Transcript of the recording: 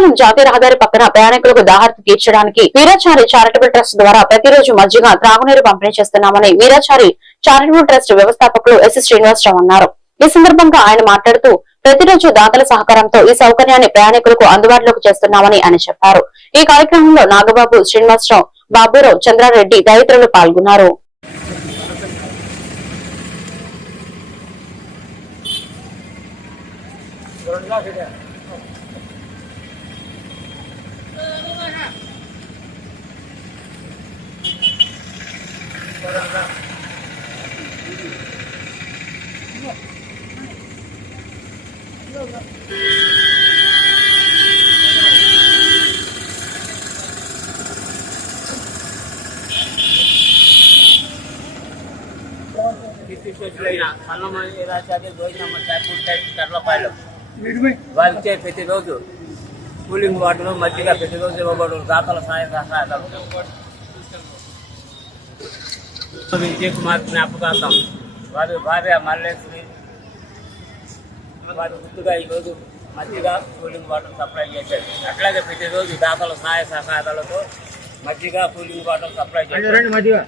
శ్రీకాకుళం జాతీయ రహదారి పక్కన ప్రయాణికులకు దాహార్తి తీర్చడానికి వీరాచారి చారిటబుల్ ట్రస్ట్ ద్వారా ప్రతిరోజు మజ్జిగ త్రాగునీరు పంపిణీ చేస్తున్నామని వీరాచారి చారిటబుల్ ట్రస్ట్ వ్యవస్థాపకులు ఎస్ శ్రీనివాసరావు అన్నారు. ఈ సందర్భంగా ఆయన మాట్లాడుతూ ప్రతిరోజు దాతల సహకారంతో ఈ సౌకర్యాన్ని ప్రయాణికులకు అందుబాటులోకి చేస్తున్నామని ఆయన చెప్పారు. ఈ కార్యక్రమంలో నాగబాబు, శ్రీనివాసరావు, బాబురావు, చంద్రారెడ్డి తదితరులు పాల్గొన్నారు. వాళ్ళకి ప్రతిరోజు కూలింగ్ వాటర్ మజ్జిగ ప్రతిరోజు ఇవ్వబడు దాతల సహాయ సహకారాలు విజయ్ కుమార్ జ్ఞాపకార్థం వారి భార్య మల్లేశ్వరి వారి గుర్తుగా ఈరోజు మజ్జిగ కూలింగ్ వాటర్ సప్లై చేశారు. అట్లాగే ప్రతిరోజు దాతల సహాయ సహకారాలతో మజ్జిగ కూలింగ్ వాటర్ సప్లై చేశారు.